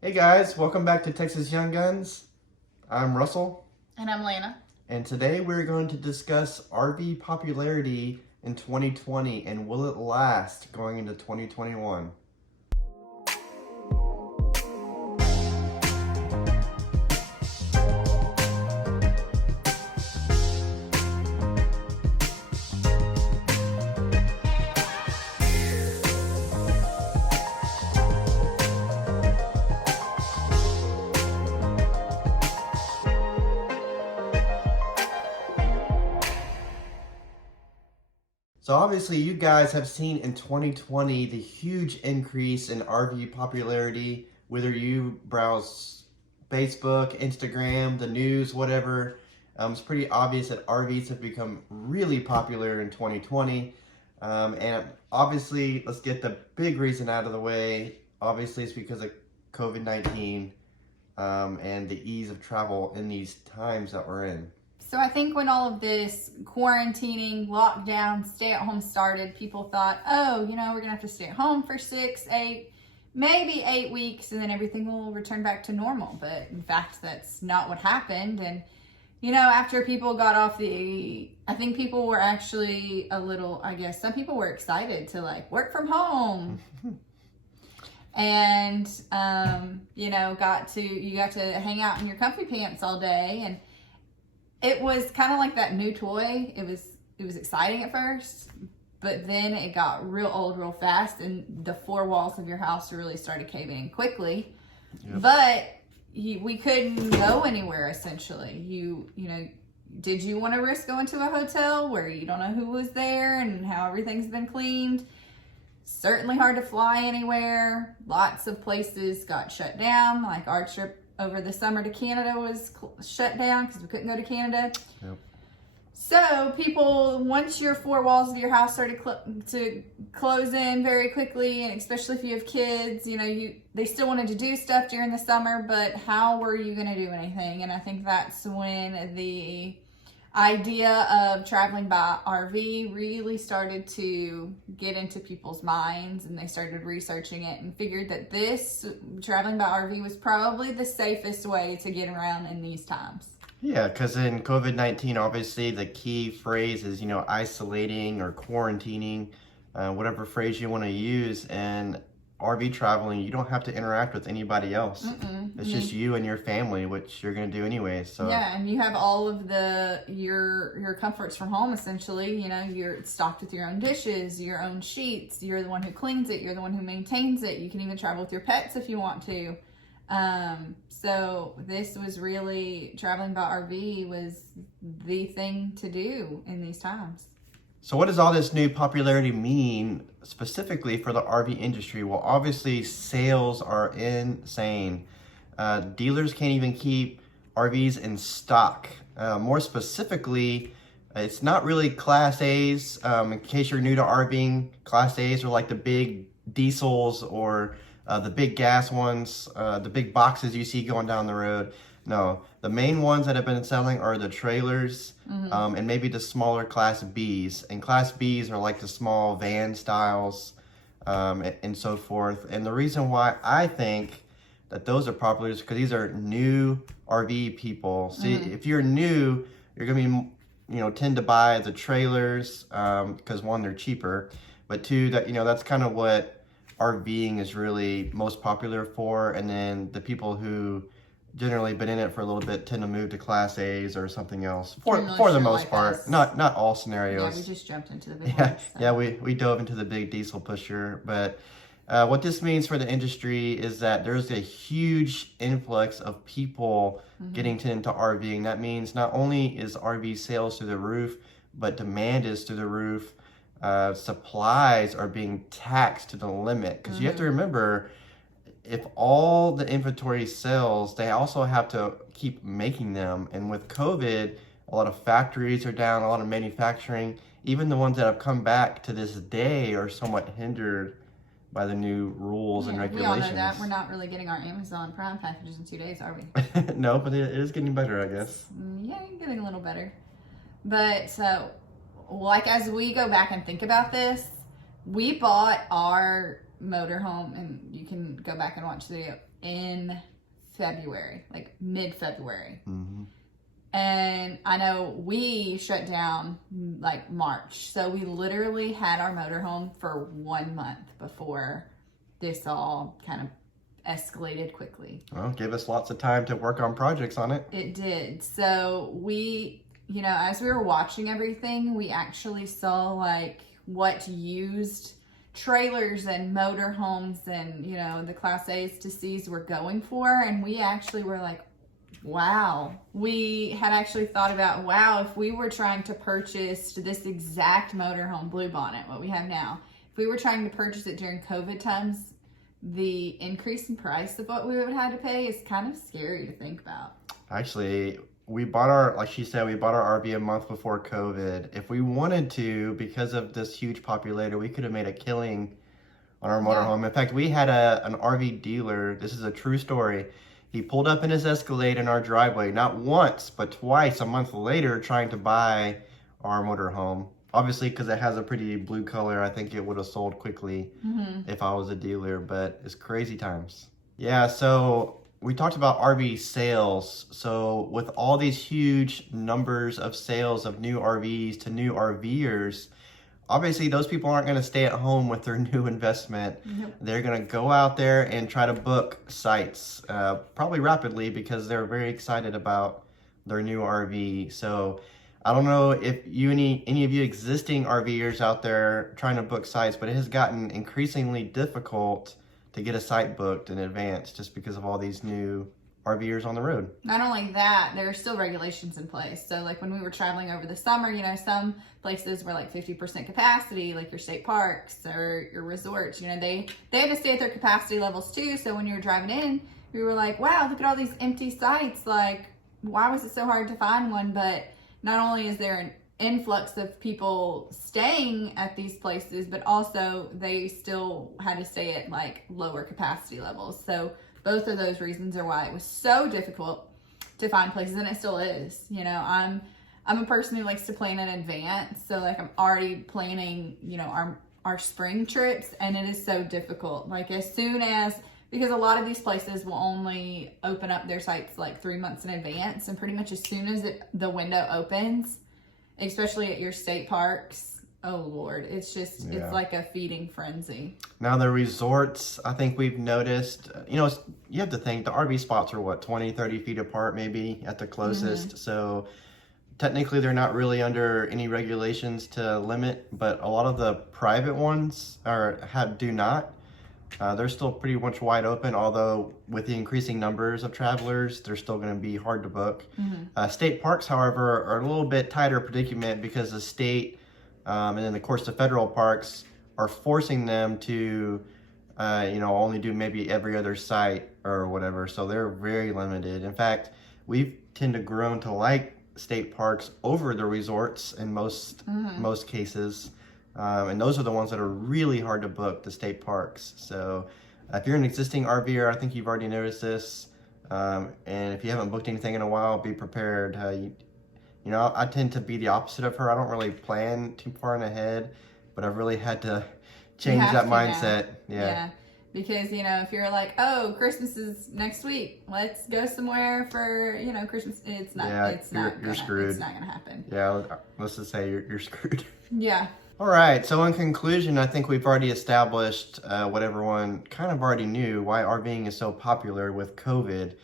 Hey guys, welcome back to Texas Young Guns. I'm Russell, And I'm Lana. and today we're going to discuss RV popularity in 2020 and will it last going into 2021. So obviously you guys have seen in 2020 the huge increase in RV popularity, whether you browse Facebook, Instagram, the news, whatever. It's pretty obvious that RVs have become really popular in 2020. And obviously, let's get the big reason out of the way. Obviously, it's because of COVID-19 and the ease of travel in these times that we're in. So I think when all of this quarantining, lockdown, stay at home started, people thought, oh, we're gonna have to stay at home for 6, 8, maybe 8 weeks, and then everything will return back to normal. But in fact, that's not what happened. And after people got off I think people were actually some people were excited to work from home. And you got to hang out in your comfy pants all day, and it was kind of like that new toy. It was exciting at first, but then it got real old real fast, and the four walls of your house really started caving in quickly. Yep. But we couldn't go anywhere essentially. Did you want to risk going to a hotel where you don't know who was there and how everything's been cleaned? Certainly hard to fly anywhere. Lots of places got shut down, like our trip over the summer to Canada was shut down because we couldn't go to Canada. Yep. So people, once your four walls of your house started to close in very quickly, and especially if you have kids, they still wanted to do stuff during the summer, but how were you going to do anything? And I think that's when the idea of traveling by RV really started to get into people's minds, and they started researching it and figured that this traveling by RV was probably the safest way to get around in these times. Yeah, because in COVID-19, obviously the key phrase is, isolating or quarantining, whatever phrase you want to use. And RV traveling, you don't have to interact with anybody else. It's just you and your family, which you're going to do anyway. So yeah, and you have all of your comforts from home essentially. You're stocked with your own dishes, your own sheets. You're the one who cleans it. You're the one who maintains it. You can even travel with your pets if you want to. So this was really, traveling by RV was the thing to do in these times. So what does all this new popularity mean specifically for the RV industry? Well, obviously sales are insane. Dealers can't even keep RVs in stock. More specifically, it's not really Class A's. In case you're new to RVing, Class A's are like the big diesels or the big gas ones, the big boxes you see going down the road. No, the main ones that have been selling are the trailers, and maybe the smaller Class B's. And Class B's are like the small van styles, and so forth. And the reason why I think that those are popular is because these are new RV people. See, if you're new, you're gonna be, tend to buy the trailers, because one, they're cheaper, but two, that that's kind of what RVing is really most popular for. And then the people who generally been in it for a little bit tend to move to Class A's or something else for the most part. Not all scenarios. Yeah, we just jumped into the big yeah, ones. So. Yeah, we dove into the big diesel pusher. But what this means for the industry is that there's a huge influx of people getting into RVing. That means not only is RV sales through the roof, but demand is through the roof. Supplies are being taxed to the limit, because you have to remember, if all the inventory sells, they also have to keep making them. And with COVID, a lot of factories are down, a lot of manufacturing. Even the ones that have come back to this day are somewhat hindered by the new rules and regulations. We all know that. We're not really getting our Amazon Prime packages in 2 days, are we? No, but it is getting better, I guess. Yeah, getting a little better. But as we go back and think about this, we bought our motorhome, and you can go back and watch the video, in February, like mid-February. Mm-hmm. And I know we shut down like March. So we literally had our motorhome for 1 month before this all kind of escalated quickly. Well, give us lots of time to work on projects on it. It did. So we, you know, as we were watching everything, we actually saw like what used trailers and motorhomes and, you know, the Class A's to C's were going for. And we actually were like, wow. We had actually thought about, wow, if we were trying to purchase this exact motorhome, Bluebonnet, what we have now, if we were trying to purchase it during COVID times, the increase in price of what we would have to pay is kind of scary to think about. Actually, we bought our, like she said, we bought our RV a month before COVID. If we wanted to, because of this huge popularity, we could have made a killing on our motorhome. In fact, we had an RV dealer. This is a true story. He pulled up in his Escalade in our driveway, not once, but twice a month later, trying to buy our motorhome. Obviously, because it has a pretty blue color, I think it would have sold quickly if I was a dealer, but it's crazy times. Yeah, so we talked about RV sales. So with all these huge numbers of sales of new RVs to new RVers, obviously those people aren't going to stay at home with their new investment. Nope. They're going to go out there and try to book sites, probably rapidly, because they're very excited about their new RV. So I don't know if any of you existing RVers out there trying to book sites, but it has gotten increasingly difficult to get a site booked in advance just because of all these new RVers on the road. Not only that, there are still regulations in place. So like when we were traveling over the summer, you know, some places were like 50% capacity, like your state parks or your resorts, you know, they had to stay at their capacity levels too. So when you were driving in, we were like, wow, look at all these empty sites. Like, why was it so hard to find one? But not only is there an influx of people staying at these places, but also they still had to stay at like lower capacity levels. So both of those reasons are why it was so difficult to find places, and it still is. You know, I'm a person who likes to plan in advance, so like I'm already planning, you know, our spring trips, and it is so difficult. Like as soon as, because a lot of these places will only open up their sites like 3 months in advance, and pretty much as soon as the window opens, especially at your state parks, oh Lord, it's just, it's like a feeding frenzy. Now the resorts, I think we've noticed, you know, you have to think the RV spots are what, 20, 30 feet apart maybe at the closest. So technically they're not really under any regulations to limit, but a lot of the private ones do not. They're still pretty much wide open, although with the increasing numbers of travelers, they're still going to be hard to book. State parks, however, are a little bit tighter predicament because the state and then of course the federal parks are forcing them to, you know, only do maybe every other site or whatever. So they're very limited. In fact, we've tend to grown to like state parks over the resorts in most cases. And those are the ones that are really hard to book, the state parks. So if you're an existing RVer, I think you've already noticed this. And if you haven't booked anything in a while, be prepared. You know, I tend to be the opposite of her. I don't really plan too far in ahead, but I've really had to change that mindset. Yeah. Because, you know, if you're like, oh, Christmas is next week, let's go somewhere for, you know, Christmas. It's not. Yeah, you're screwed. It's not going to happen. Yeah, let's just say you're screwed. Yeah. All right, so in conclusion, I think we've already established what everyone kind of already knew, why RVing is so popular with COVID.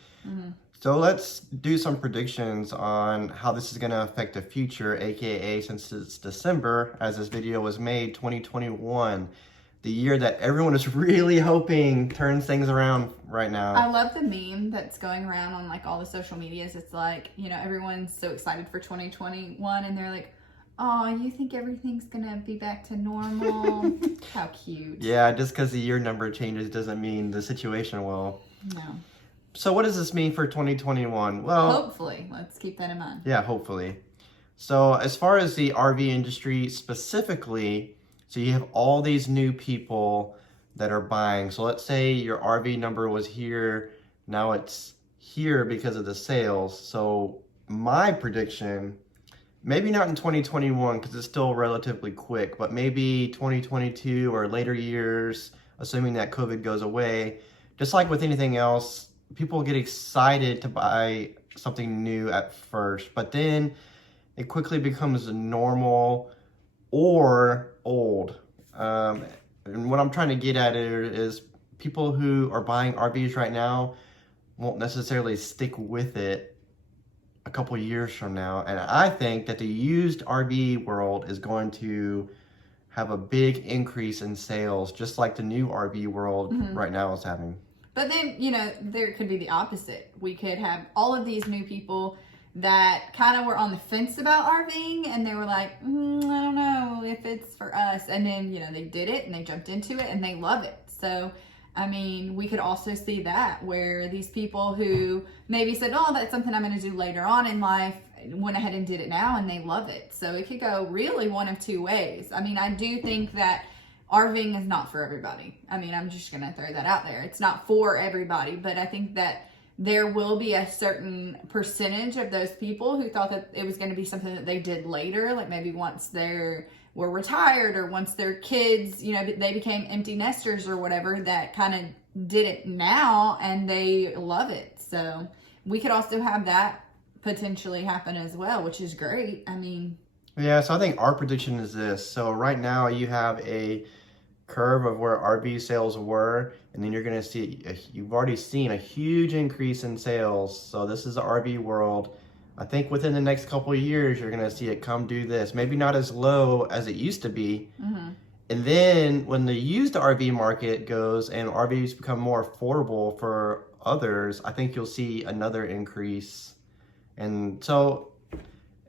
So let's do some predictions on how this is going to affect the future, aka since it's December, as this video was made, 2021, the year that everyone is really hoping turns things around right now. I love the meme that's going around on like all the social medias. It's like, you know, everyone's so excited for 2021 and they're like, oh, you think everything's gonna be back to normal? How cute. Yeah, just because the year number changes doesn't mean the situation will. No. So what does this mean for 2021? Well, hopefully. Let's keep that in mind. Yeah, hopefully. So as far as the RV industry specifically, so you have all these new people that are buying. So let's say your RV number was here, now it's here because of the sales. So my prediction, maybe not in 2021 because it's still relatively quick, but maybe 2022 or later years, assuming that COVID goes away. Just like with anything else, people get excited to buy something new at first, but then it quickly becomes normal or old. And what I'm trying to get at here is people who are buying RVs right now won't necessarily stick with it a couple years from now. And I think that the used RV world is going to have a big increase in sales, just like the new RV world right now is having. But then, you know, there could be the opposite. We could have all of these new people that kind of were on the fence about RVing, and they were like, I don't know if it's for us. And then, you know, they did it and they jumped into it and they love it. So, I mean, we could also see that where these people who maybe said, oh, that's something I'm going to do later on in life, went ahead and did it now and they love it. So it could go really one of two ways. I mean, I do think that RVing is not for everybody. I mean, I'm just going to throw that out there. It's not for everybody, but I think that there will be a certain percentage of those people who thought that it was going to be something that they did later, like maybe once they were retired or once their kids, you know, they became empty nesters or whatever, that kind of did it now and they love it. So we could also have that potentially happen as well, which is great. I mean, yeah, so I think our prediction is this. So right now you have a curve of where RV sales were, and then you're going to see, you've already seen a huge increase in sales. So this is the RV world. I think within the next couple of years, you're going to see it come do this. Maybe not as low as it used to be. And then when the used RV market goes and RVs become more affordable for others, I think you'll see another increase. And so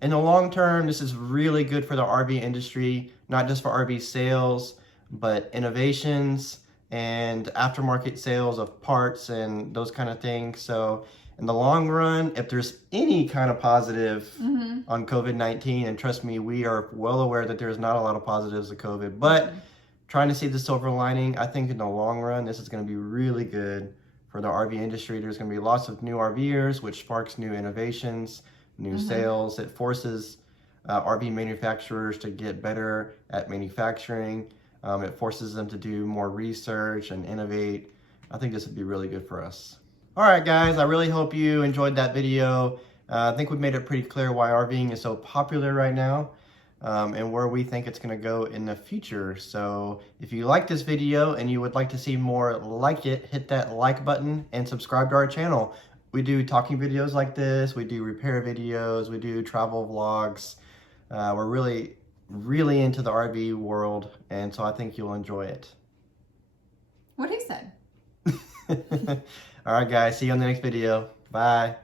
in the long term, this is really good for the RV industry, not just for RV sales, but innovations and aftermarket sales of parts and those kind of things. So in the long run, if there's any kind of positive on COVID-19, and trust me, we are well aware that there's not a lot of positives of COVID, but trying to see the silver lining, I think in the long run, this is going to be really good for the RV industry. There's going to be lots of new RVers, which sparks new innovations, new sales. It forces RV manufacturers to get better at manufacturing. It forces them to do more research and innovate. I think this would be really good for us. All right, guys, I really hope you enjoyed that video. I think we've made it pretty clear why RVing is so popular right now, and where we think it's going to go in the future. So if you like this video and you would like to see more like it, hit that like button and subscribe to our channel. We do talking videos like this. We do repair videos. We do travel vlogs. We're really into the RV world, and so I think you'll enjoy it. What he said. All right, guys, see you on the next video. Bye.